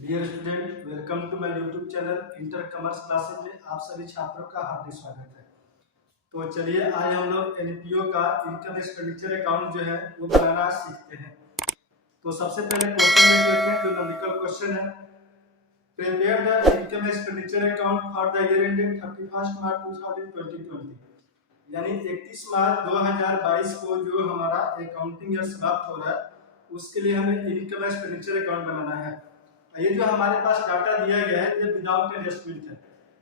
Dear student, welcome to my YouTube channel inter commerce classes में आप सभी छात्रों का हार्दिक स्वागत है। तो चलिए आज हम लोग एनपीओ का इनकम एक्सपेंडिचर अकाउंट जो है वो बनाना सीखते हैं। तो सबसे पहले क्वेश्चन देख लेते हैं जो न्यूमेरिकल क्वेश्चन है। Prepare the income expenditure account for the year ended 31 मार्च 2020, यानी 31 मार्च 2022 को जो हमारा अकाउंटिंग ईयर समाप्त हो रहा है उसके लिए हमें इनकम एक्सपेंडिचर अकाउंट बनाना है। ये जो हमारे पास डाटा दिया गया है ये विदाउट एडजस्टमेंट है,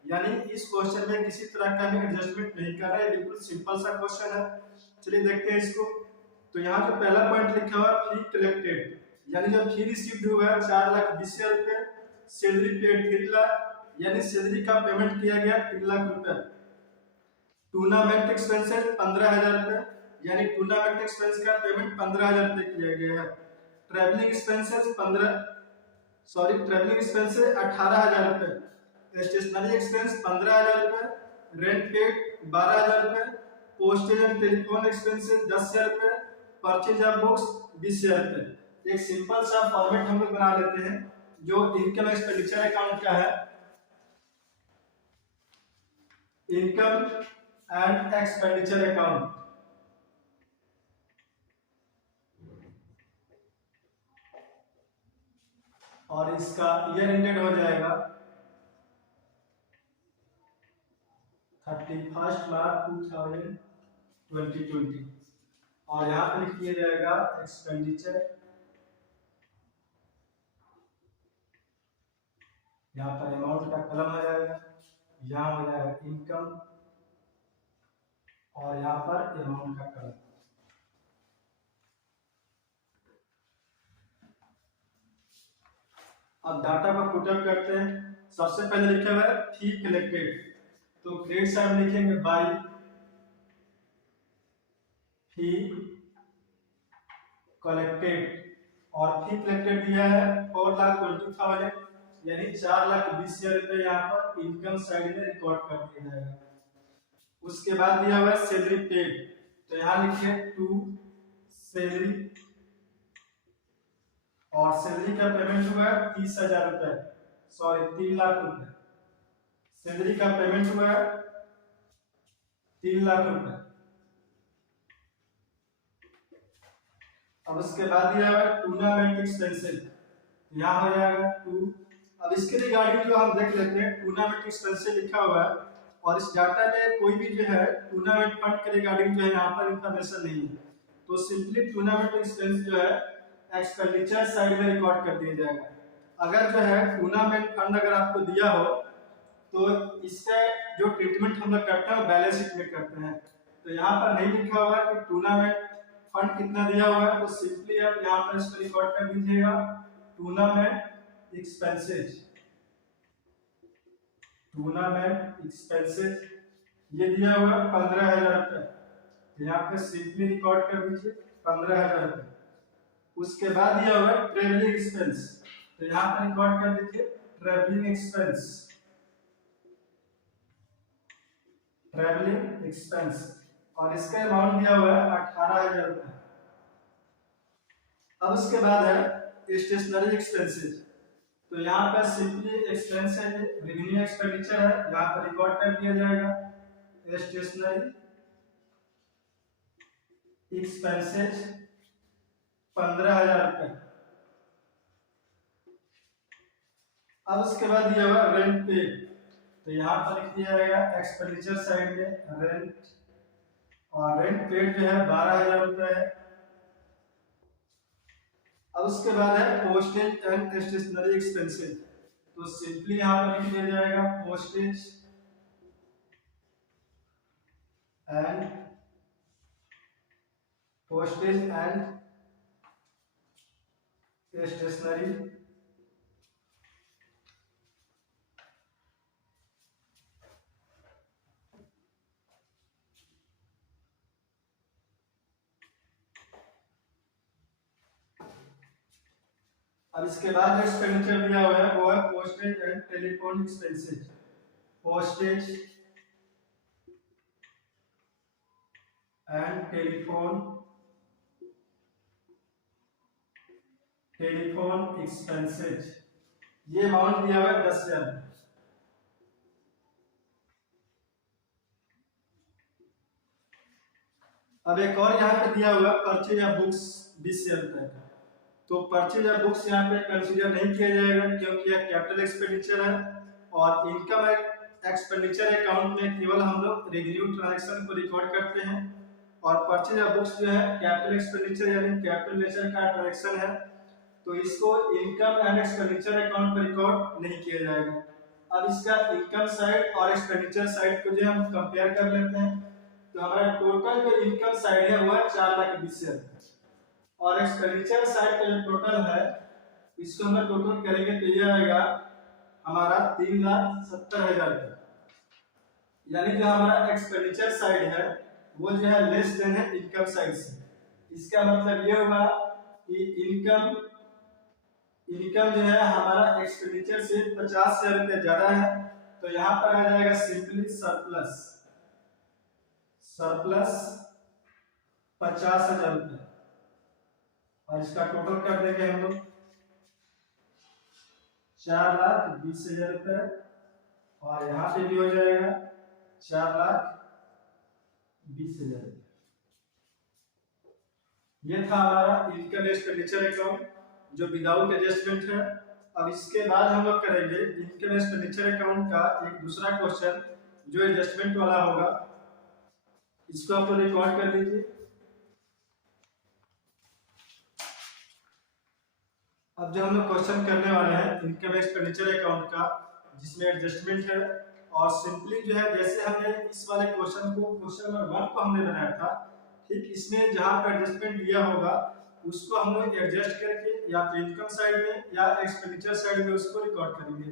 यानी इस क्वेश्चन में किसी तरह का भी एडजस्टमेंट नहीं कर रहा है, बिल्कुल सिंपल सा क्वेश्चन है। चलिए देखते हैं इसको। तो यहाँ पे पहला पॉइंट लिखा हुआ फी कलेक्टेड, यानी जो फी रिसीव्ड हुआ है 4,20,000 रुपए, सैलरी पेड 3 लाख, यानी सैलरी का पेमेंट किया गया 3 लाख रुपए। टूर्नामेंट एक्सपेंसेस 15,000 रुपए, यानी टूर्नामेंट एक्सपेंस का पेमेंट 15,000 रुपए किया गया है। ट्रैवलिंग एक्सपेंसेस ट्रैवलिंग एक्सपेंस 18,000 रुपए, स्टेशनरी एक्सपेंस 15,000 रुपए, रेंट पेड 12,000 रुपए, पोस्टेज एंड टेलीफोन एक्सपेंस 10,000 रुपए, परचेज ऑफ बुक्स 20,000 रुपए। एक सिंपल सा फॉर्मेट हम लोग बना लेते हैं जो इनकम एक्सपेंडिचर अकाउंट का है। इनकम एंड एक्सपेंडिचर अकाउंट, और इसका ईयर एंडेड हो जाएगा 31 मार्च 2020, और यहाँ पे लिख दिया जाएगा एक्सपेंडिचर, यहाँ पर अमाउंट का कलम आ जाएगा, यहाँ हो जाएगा इनकम और यहाँ पर अमाउंट का कलम। अब डाटा को पुटअप करते हैं। सबसे पहले लिखा हुआ है फी कलेक्टेड, तो क्रेडिट साइड में लिखेंगे बाय फी कलेक्टेड, और फी कलेक्टेड दिया है 4,20,000, यानी 4,20,000 रुपए यहाँ पर इनकम साइड में रिकॉर्ड कर दिया जाएगा। उसके बाद दिया हुआ है सैलरी पेड, तो यहाँ लिखिए टू सैलरी, और सैलरी का पेमेंट हुआ है 30,000 रुपए, 3 लाख रुपए। सैलरी का पेमेंट हुआ है 3 लाख रुपए। अब उसके बाद दिया हुआ है टूर्नामेंट एक्सपेंसेस, यहाँ हो जाएगा 2। अब इसके रिगार्डिंग जो हम देख लेते हैं टूर्नामेंट एक्सपेंसेस लिखा हुआ है, और इस डाटा में कोई भी जो है टूर्नामेंट फंड के रिगार्डिंग जो है यहाँ पर इंफॉर्मेशन नहीं है, तो सिंपली टूर्नामेंट एक्सपेंस जो है एक्सपेंडिचर साइड में रिकॉर्ड कर दिया जाएगा। अगर जो है टूर्नामेंट फंड अगर आपको दिया हो तो इसका जो ट्रीटमेंट हम लोग करते हैं बैलेंस शीट में करते हैं, तो यहाँ पर नहीं लिखा हुआ है कि टूर्नामेंट फंड कितना दिया हुआ है, तो सिंपली आप यहाँ पर इसको रिकॉर्ड कर दीजिएगा टूर्नामेंट एक्सपेंसेस। टूर्नामेंट एक्सपेंसेस ये दिया हुआ है 15,000 रुपए, तो यहाँ पे सिंपली रिकॉर्ड कर दीजिए 15,000 रुपए। उसके बाद दिया हुआ है ट्रेवलिंग एक्सपेंस, तो यहाँ पर रिकॉर्ड कर दीजिए ट्रेवलिंग एक्सपेंस, ट्रेवलिंग एक्सपेंस, और इसका अमाउंट दिया हुआ है 18,000 रुपए। अब उसके बाद है स्टेशनरी एक्सपेंसेस, तो यहाँ पर सिंपली एक्सपेंस है, रेवेन्यू एक्सपेंडिचर है, यहाँ पर रिकॉर्ड कर दिया जाएगा स्टेशनरी एक्सपेंसेस 15,000 रुपए। अब उसके बाद दिया हुआ रेंट पे, तो यहाँ पर लिख दिया जाएगा एक्सपेंडिचर साइड में रेंट, और रेंट पेड जो है 12,000 रुपए है। अब उसके बाद है पोस्टेज एंड स्टेशनरी एक्सपेंसेस, तो सिंपली यहाँ पर लिख दिया जाएगा पोस्टेज एंड स्टेशनरी। अब इसके बाद एक्सपेंडिचर दिया हुआ है वो है postage and telephone expenses, postage and telephone expenses, ये अमाउंट दिया हुआ है 10,000। अब एक और यहाँ पे दिया हुआ परचेज ऑफ बुक्स 20,000 रुपए का। तो परचेज ऑफ बुक्स यहाँ पे कंसीडर नहीं किया जाएगा क्योंकि यह कैपिटल एक्सपेंडिचर है, और इनकम एक्सपेंडिचर अकाउंट में केवल हम लोग रेवेन्यू ट्रांजैक्शन को रिकॉर्ड करते हैं, और परचेज ऑफ बुक्स जो है कैपिटल एक्सपेंडिचर यानी कैपिटल नेचर का ट्रांजैक्शन है, तो इसको इनकम एंड एक्सपेंडिचर अकाउंट पर रिकॉर्ड नहीं किया जाएगा। अब इसका इनकम साइड और एक्सपेंडिचर साइड को जो हम कंपेयर कर लेते हैं, तो हमारा टोटल जो इनकम साइड है वो है 4,20,000, और एक्सपेंडिचर साइड का जो टोटल है इसको हम टोटल करेंगे तो ये आएगा हमारा 3,70,000 रुपये। यानी जो हमारा एक्सपेंडिचर साइड है वो जो है लेस देन है इनकम साइड से। इसका मतलब ये हुआ कि इनकम जो है हमारा एक्सपेंडिचर से 50,000 रुपये ज्यादा है, तो यहाँ पर आ जाएगा सिंपली सरप्लस 50,000 रुपये, और इसका टोटल कर देंगे हम लोग 4,20,000 रुपये, और यहाँ पे भी हो जाएगा 4,20,000 रुपये। ये था हमारा इनकम एक्सपेंडिचर अकाउंट जो विदाउट एडजस्टमेंट है। अब इसके बाद हम लोग करेंगे इनकम एक्सपेंडिचर अकाउंट का एक दूसरा क्वेश्चन जो एडजस्टमेंट वाला होगा, इसको आप रिकॉर्ड कर लीजिए। अब जो हम लोग क्वेश्चन करने वाले हैं इनकम एक्सपेंडिचर अकाउंट का जिसमें एडजस्टमेंट है, और सिंपली जो है जैसे हमने इस वाले क्वेश्चन नंबर 1 को हमने बनाया था, ठीक इसमें जहां पर एडजस्टमेंट दिया होगा उसको हम लोग एडजस्ट करके या तो इनकम साइड में या एक्सपेंडिचर साइड में उसको रिकॉर्ड करेंगे।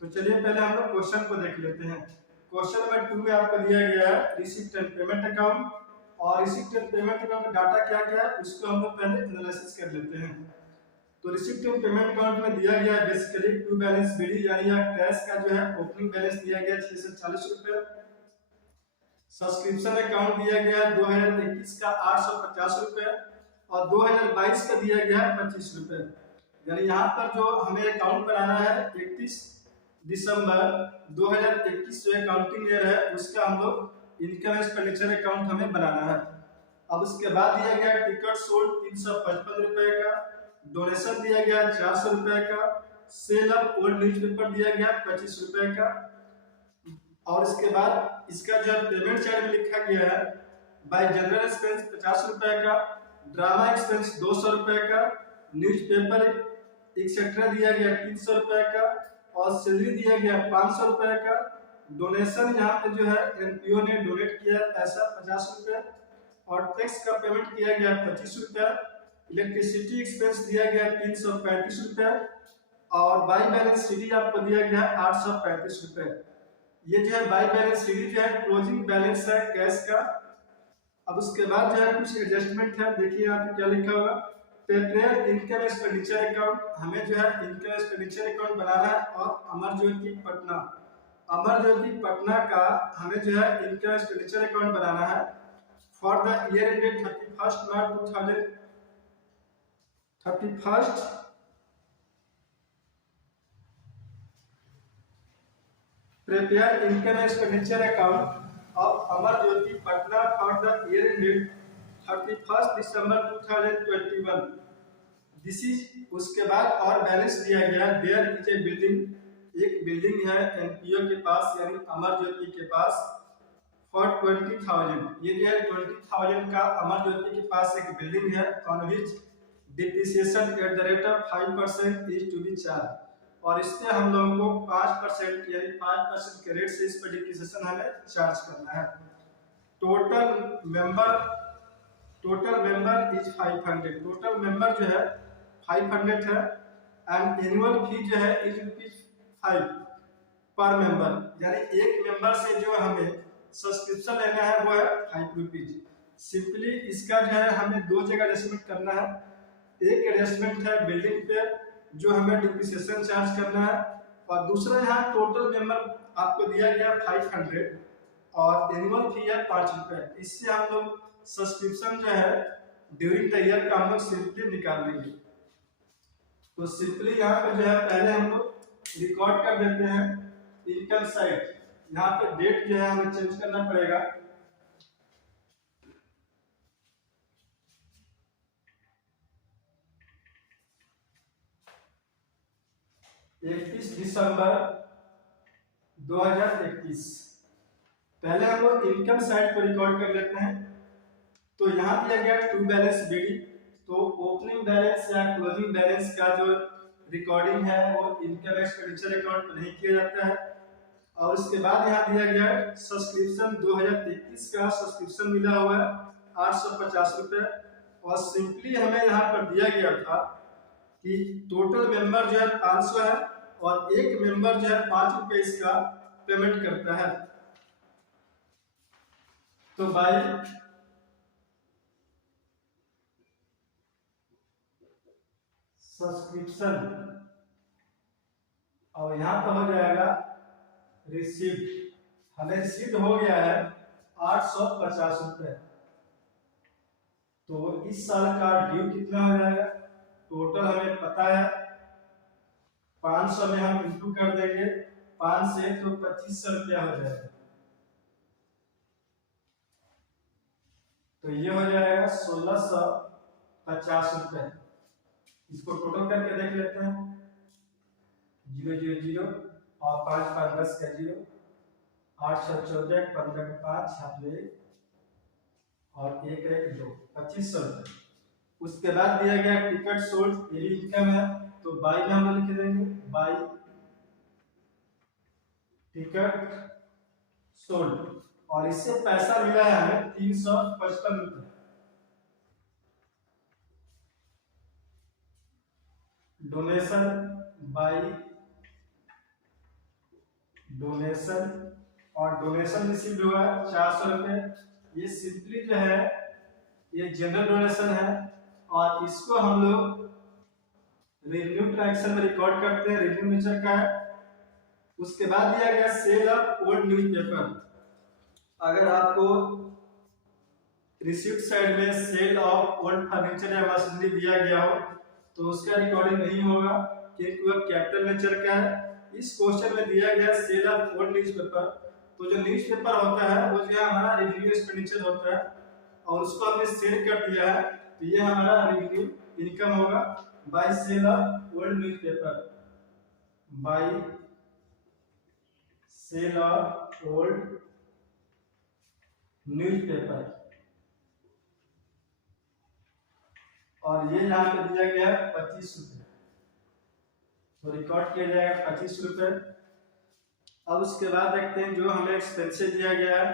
तो चलिए पहले हम लोग क्वेश्चन को देख लेते हैं। क्वेश्चन नंबर 2 में आपको दिया गया है रिसीप्ट एंड पेमेंट अकाउंट, और रिसीप्ट एंड पेमेंट अकाउंट का डाटा क्या क्या है उसको हम लोग पहले एनालिसिस कर लेते हैं। तो रिसीप्ट एंड पेमेंट अकाउंट में दिया गया है बेसिकली टू बैलेंस बीडी यानी कैश का जो है ओपनिंग बैलेंस दिया गया 640 रुपए, सब्सक्रिप्शन अकाउंट दिया गया 2021 का 850 रुपए, और 2022 का दिया गया है 25 रुपए। यानी यहाँ पर जो हमें अकाउंट बनाना है 31 दिसंबर 2021 जो अकाउंटिंग ईयर है उसका हम लोग इनकम एक्सपेंडिचर अकाउंट हमें बनाना है। अब उसके बाद दिया गया टिकट सोल्ड 355 रुपए का, डोनेशन दिया गया 400 रुपए का, सेल ऑफ ओल्ड न्यूज़पेपर दिया गया 25 रुपए का, और इसके बाद इसका जो पेमेंट साइड में लिखा गया है बाय जनरल एक्सपेंस 50 रुपए का, ड्रामा एक्सपेंस 200 रुपए का, न्यूज़पेपर एक्सेट्रा दिया गया 300 रुपए का, और सैलरी दिया गया 500 रुपए का, डोनेशन यहाँ पे जो है एनपीओ ने डोनेट किया पैसा 50 रुपए, और टैक्स का पेमेंट किया गया 25 रुपए, इलेक्ट्रिसिटी एक्सपेंस दिया गया 335 रुपए, और बाई बैलेंस सीडी आपको दिया गया 835 रुपए। ये जो है बाई बैलेंस सीडी जो है क्लोजिंग बैलेंस है कैश का। अब उसके बाद जो है कुछ एडजस्टमेंट है, देखिए यहाँ पे क्या लिखा हुआ, प्रिपेयर इनकम एक्सपेंडिचर अकाउंट, हमें जो है इनकम एक्सपेंडिचर अकाउंट बनाना है, और अमरज्योति पटना का हमें जो है इनकम एक्सपेंडिचर अकाउंट बनाना है for the year ended 31 March 31 prepare income expenditure account of Amarjyoti Patna for the year ended 31 December 2021। This is उसके बाद और बैलेंस दिया गया देयर इज ए बिल्डिंग, एक बिल्डिंग है एनपीओ के पास यानी अमरज्योति के पास फॉर 20,000। ये जो है 20,000 का अमरज्योति के पास एक बिल्डिंग है on which depreciation at the rate of 5% is to be charge, और इसमें हम लोगों को 5% यानी 5% के रेट से इस पर डिप्रिसिएशन हमें चार्ज करना है। Total member is 500, total member जो है 500 है, एंड एनुअल फी जो है इज ₹5 पर मेंबर, यानी एक मेंबर से जो हमें सब्सक्रिप्शन लेना है वो है ₹5। सिंपली इसका जो है हमें दो जगह एडजस्टमेंट करना है, एक एडजस्टमेंट है बिल्डिंग पे जो हमें डिप्रिसिएशन चार्ज करना है, और दूसरा यहाँ टोटल मेंबर आपको दिया गया 500 और एनुअल फी है ₹5। इससे हम लोग सब्सक्रिप्शन जो है ड्यूरिंग द ईयर का हम लोग सिंपली निकाल लेंगे। तो सिंपली यहाँ पे जो है पहले हम लोग रिकॉर्ड कर देते हैं इनकम साइड। यहाँ पे डेट जो है हमें चेंज करना पड़ेगा। दिसंबर 2021। पहले हम लोग इनकम साइड को रिकॉर्ड कर लेते हैं। तो यहाँ दिया गया टू बैलेंस बीडी, तो ओपनिंग बैलेंस या क्लोजिंग बैलेंस का जो रिकॉर्डिंग है वो इनकम एक्सपेंडिचर अकाउंट में नहीं किया जाता है। और उसके बाद यहाँ दिया गया सब्सक्रिप्शन 2021 का सब्सक्रिप्शन मिला हुआ है 850 रुपए। और सिंपली हमें यहाँ पर दिया गया था कि टोटल मेंबर जो है 500 है और एक मेंबर जो है 5 रुपए इसका पेमेंट करता है। तो बाई सब्सक्रिप्शन, और यहाँ पर हो जाएगा रिसीव्ड। हमें रिसीव्ड हो गया है 850 रुपए। तो इस साल का ड्यू कितना हो जाएगा, टोटल हमें पता है 500 में हम इंटू कर देंगे 5 से, तो 2500 रुपया हो जाएगा। तो ये हो जाएगा 1650 रुपए। इसको टोटल करके देख लेते हैं। 0 0 0 और 5 5 10 का 0, 8 7 14, 15 का 5, हाथ में 1 और 1 1 2, 2500 रुपए। उसके बाद दिया गया टिकट सोल्ड, ये भी इनकम है। तो बाई में हम लिख देंगे बाई टिकट सोल्ड, और इससे पैसा मिला है हमें 355 रुपए। डोनेशन बाई डोनेशन, और डोनेशन रिसीव हुआ 400 रुपए। ये सिंपली जो है ये जनरल डोनेशन है, और इसको हम लोग रेवेन्यू ट्रांजैक्शन में रिकॉर्ड करते हैं, रेवेन्यू नेचर का है। उसके बाद दिया गया सेल ऑफ ओल्ड न्यूज़पेपर। अगर आपको रिसीप्ट साइड में सेल ऑफ ओल्ड फर्नीचर या मशीनरी दिया गया हो तो उसका रिकॉर्डिंग नहीं होगा, क्योंकि वह कैपिटल नेचर का है। इस क्वेश्चन में दिया गया सेल ऑफ ओल्ड न्यूज़पेपर, तो जो न्यूज़पेपर होता है वो जो है हमारा रेवेन्यू एक्सपेंडिचर होता है, और उसको हमने सेल कर दिया है, तो ये हमारा रेवेन्यू इनकम होगा by sale of old newspaper. By sale of old newspaper, और ये यहाँ पे दिया गया है 25 रुपए, तो रिकॉर्ड किया जाएगा 25 रुपए। अब उसके बाद देखते हैं जो हमें एक्सपेंसेस दिया गया है।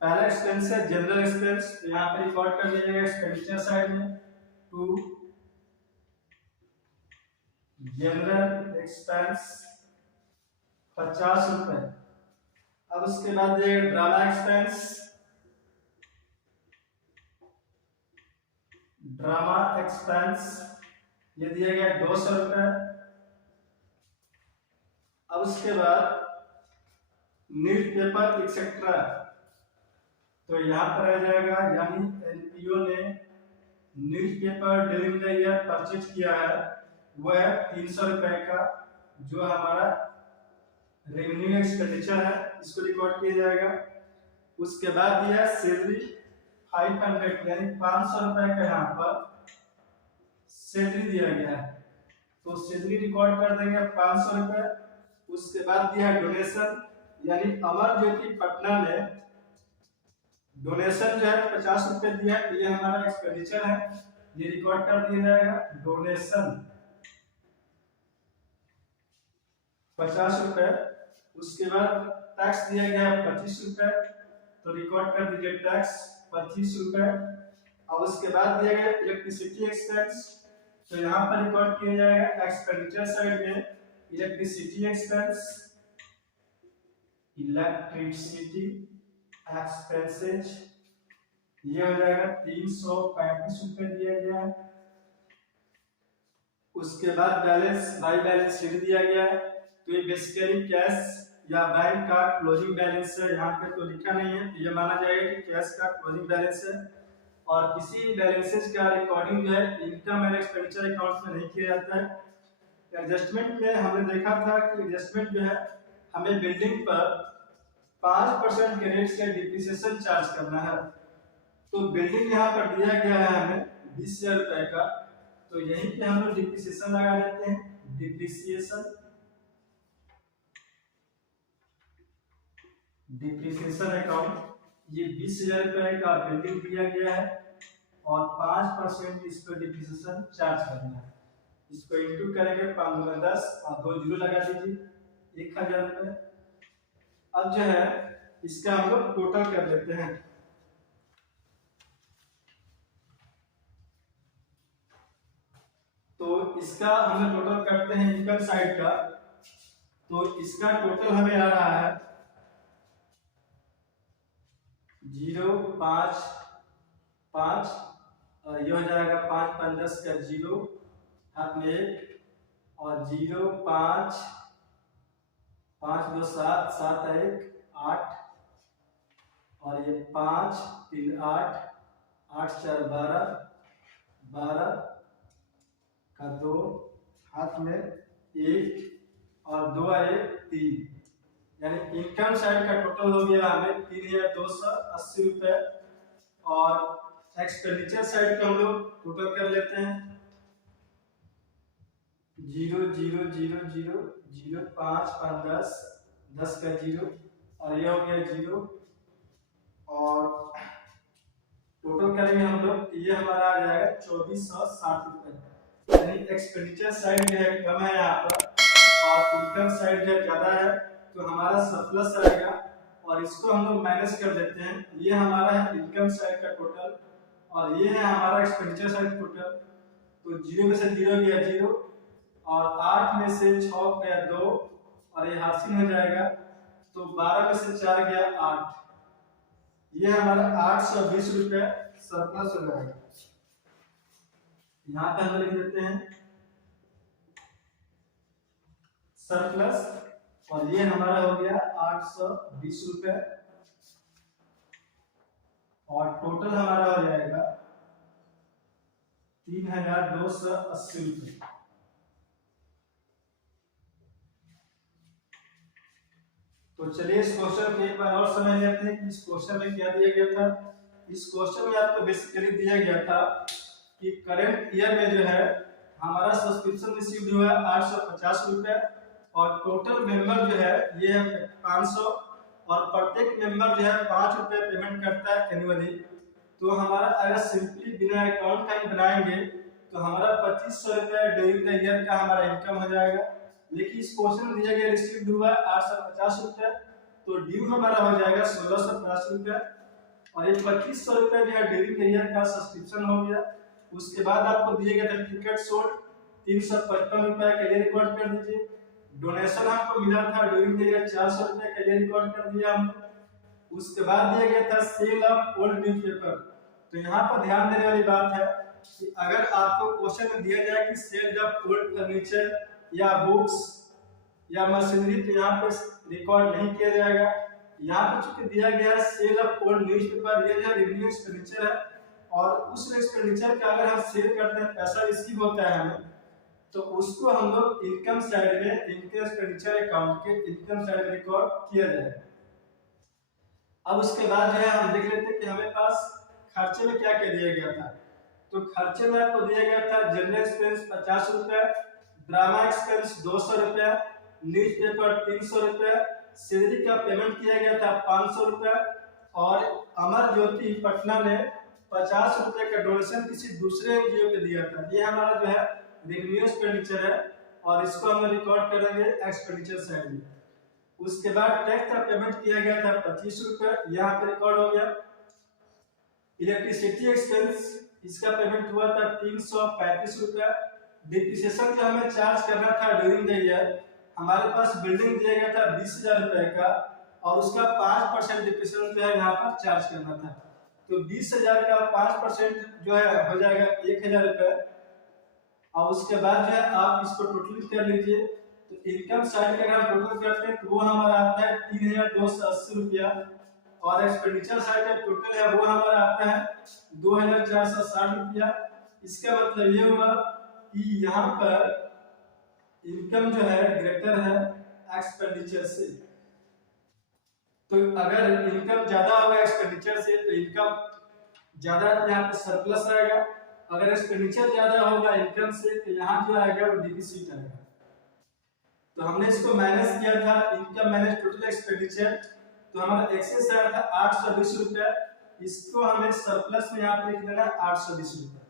पहला एक्सपेंस है जनरल एक्सपेंस, तो यहाँ पे रिकॉर्ड कर दिया जाएगा एक्सपेंडिचर साइड में टू जनरल एक्सपेंस 50 रुपए। अब उसके बाद दिया गया ड्रामा एक्सपेंस, ड्रामा एक्सपेंस ये दिया गया 200 रुपए। अब उसके बाद न्यूज़पेपर एक्सेट्रा, तो यहाँ पर आ जाएगा, यानी एनपीओ ने newspaper during the year purchase किया है वह है 300 रुपए का, जो हमारा रेवेन्यू एक्सपेंडिचर है, इसको रिकॉर्ड किया जाएगा। उसके बाद दिया सैलरी 500, यानी 500 रुपए का यहाँ पर सैलरी दिया गया है, तो सैलरी रिकॉर्ड कर देंगे 500 रुपए। उसके बाद दिया डोनेशन, यानी अमर ज्योति पटना में डोनेशन जो है 50 रुपए दिया है, ये हमारा एक्सपेंडिचर है, ये रिकॉर्ड कर दिया जाएगा डोनेशन 50 रुपए। उसके बाद टैक्स दिया गया है 25 रुपए, तो रिकॉर्ड कर दीजिए टैक्स 25 रुपए। अब उसके बाद दिया गया इलेक्ट्रिसिटी एक्सपेंस, तो यहाँ पर रिकॉर्ड किया जाएगा एक्सपेंडिचर साइड में इलेक्ट्रिसिटी एक्सपेंस, इलेक्ट्रिसिटी एक्सपेंसेज, ये हो जाएगा 335 रुपए दिया गया है। उसके बाद बैलेंस बाई बैलेंस शीट दिया गया है, तो ये बेसिकली कैश या बैंक का क्लोजिंग बैलेंस है, यहाँ पे तो लिखा नहीं है, ये माना जाएगा कि कैश का क्लोजिंग बैलेंस है। और किसी बैलेंसेस का रिकॉर्डिंग जो है इनकम एंड एक्सपेंडिचर अकाउंट में नहीं किया जाता है, एडजस्टमेंट में हमने देखा था कि एडजस्टमेंट जो है हमें बिल्डिंग पर 5% के रेट से डिप्रिसिएशन चार्ज करना है। तो बिल्डिंग यहाँ पर दिया गया है हमें 20,000 रुपए का, तो यहीं पे हम लोग डिप्रिसिएशन लगा देते हैं। डिप्रिसिएशन अकाउंट, ये 20,000 रुपए का बिल्डिंग दिया गया है और 5% इस पर डिप्रिसिएशन चार्ज करना है। इसको इंटू करेंगे 5 में 10 और 2 जीरो लगा दीजिए, 1,000 रुपए। अब जो है इसका हम लोग टोटल कर लेते हैं। तो इसका हम टोटल करते हैं इनकम साइड का, तो इसका टोटल हमें आ रहा है 0 5 5 और ये हो जाएगा 5 5 10 का 0 हाथ में 1 और 0 5 5 2 7 7 1 8 और ये 5 3 8 8 4 12 12 का 2 हाथ में 1 और 2 1 3, यानी इनकम साइड का टोटल हो गया हमें 3,280 रुपए। और एक्सपेंडिचर साइड का हम लोग टोटल कर लेते हैं 0 0 0 0 0 5 5 10 10 का 0 और ये हो गया 0 और टोटल करेंगे हम लोग, ये हमारा आ जाएगा 2,460 रुपए। यानी एक्सपेंडिचर साइड जो है कम है यहाँ पर और इनकम साइड जो ज्यादा है, तो हमारा सरप्लस आएगा और इसको हम लोग माइनस कर देते हैं। ये हमारा है इनकम साइड का टोटल और ये है हमारा एक्सपेंडिचर साइड टोटल। तो 0 में से 0 गया 0 और 8 में से 6 गया 2 और ये हासिल हो जाएगा, तो 12 में से 4 गया 8, ये हमारा 820 रुपए सरप्लस हो जाएगा। यहाँ पे हम लिख देते हैं सरप्लस और ये हमारा हो गया 820 रुपए और टोटल हमारा हो जाएगा 3,280 रुपए। तो चलिए इस क्वेश्चन को एक बार और समझ लेते हैं कि इस क्वेश्चन में क्या दिया गया था। इस क्वेश्चन में आपको बेसिकली दिया गया था कि करंट ईयर में जो है हमारा सब्सक्रिप्शन रिसीव्ड हुआ है 850 रुपए और टोटल मेंबर जो है ये है 500 और प्रत्येक मेंबर जो है 5 रुपए पेमेंट करता है एनुअली। तो हमारा अगर सिंपली बिना अकाउंट का ही बनाएंगे तो हमारा 2,500 रुपए ड्यूरिंग द ईयर का हमारा इनकम हो जाएगा। लेकिन इस क्वेश्चन में दिया गया रिसीव्ड हुआ है 850 रुपए, तो ड्यू हमारा हो जाएगा 1,650 रुपए और ये 2,500 रुपए जो है ड्यूरिंग द ईयर का सब्सक्रिप्शन हो गया। उसके बाद आपको दिए गए थे टिकट सोल्ड 355 रुपए के लिए रिकॉर्ड कर दीजिए। डोनेशन आपको मिला था ड्यूरिंग द ईयर 400 रुपए के लिए रिकॉर्ड कर दिया हमने। उसके बाद दिया गया था सेल ऑफ ओल्ड न्यूज़पेपर। तो यहाँ पर ध्यान देने वाली बात है कि अगर आपको क्वेश्चन में दिया जाए कि सेल ऑफ ओल्ड फर्नीचर या बुक्स या मशीनरी, तो यहाँ पर रिकॉर्ड नहीं किया जाएगा। यहाँ पर चूंकि दिया गया है सेल ऑफ ओल्ड न्यूज़पेपर, ये जो रेवेन्यू एक्सपेंडिचर है और उस एक्सपेंडिचर का अगर हम सेल करते हैं पैसा रिसीव होता है हमें, तो उसको हम लोग इनकम साइड में इनकम एक्सपेंडिचर अकाउंट के इनकम साइड में रिकॉर्ड किया जाएगा। अब उसके बाद जो है हम देख लेते हैं कि हमें पास खर्चे में क्या क्या दिया गया था। तो खर्चे में आपको दिया गया था जनरल एक्सपेंस 50 रुपए, ड्रामा एक्सपेंस 200 रुपए, न्यूज़पेपर 300 रुपए, सैलरी का पेमेंट किया गया था 500 रुपए और अमर ज्योति पटना ने 50 रुपए का डोनेशन किसी दूसरे एनजीओ को दिया था। ये हमारा जो है रेवेन्यू एक्सपेंडिचर है और इसको हम रिकॉर्ड करेंगे एक्सपेंडिचर साइड में। उसके बाद टैक्स का पेमेंट किया गया था 25 रुपए, यहाँ पे रिकॉर्ड हो गया। इलेक्ट्रिसिटी एक्सपेंस इसका पेमेंट हुआ था 335 रुपए। डिप्रिसिएशन जो हमें चार्ज करना था ड्यूरिंग द ईयर, हमारे पास बिल्डिंग दिया गया था 20,000 रुपए का और उसका 5% डिप्रिसिएशन जो है यहाँ पर चार्ज करना था। तो 20,000 का 5% जो है हो जाएगा 1,000 रुपए और उसके बाद जो है आप इसको टोटल कर लीजिए। तो इनकम साइड का अगर टोटल करते हैं तो वो हमारा आता है 3,280 रुपया और एक्सपेंडिचर साइड का टोटल है वो हमारा आता है 2,460 रुपया। इसका मतलब ये हुआ कि यहाँ पर इनकम जो है ग्रेटर है एक्सपेंडिचर से। तो अगर इनकम ज्यादा होगा एक्सपेंडिचर से तो इनकम ज्यादा यहाँ पे सरप्लस आएगा, अगर एक्सपेंडिचर ज्यादा होगा इनकम से तो यहाँ जो आएगा वो डिफिसिट आएगा। तो हमने इसको माइनस किया था, इनकम माइनस टोटल एक्सपेंडिचर, तो हमारा एक्सेस आया था 820 रुपया, इसको हमें सरप्लस में यहाँ पे लिख देना 820 रुपया।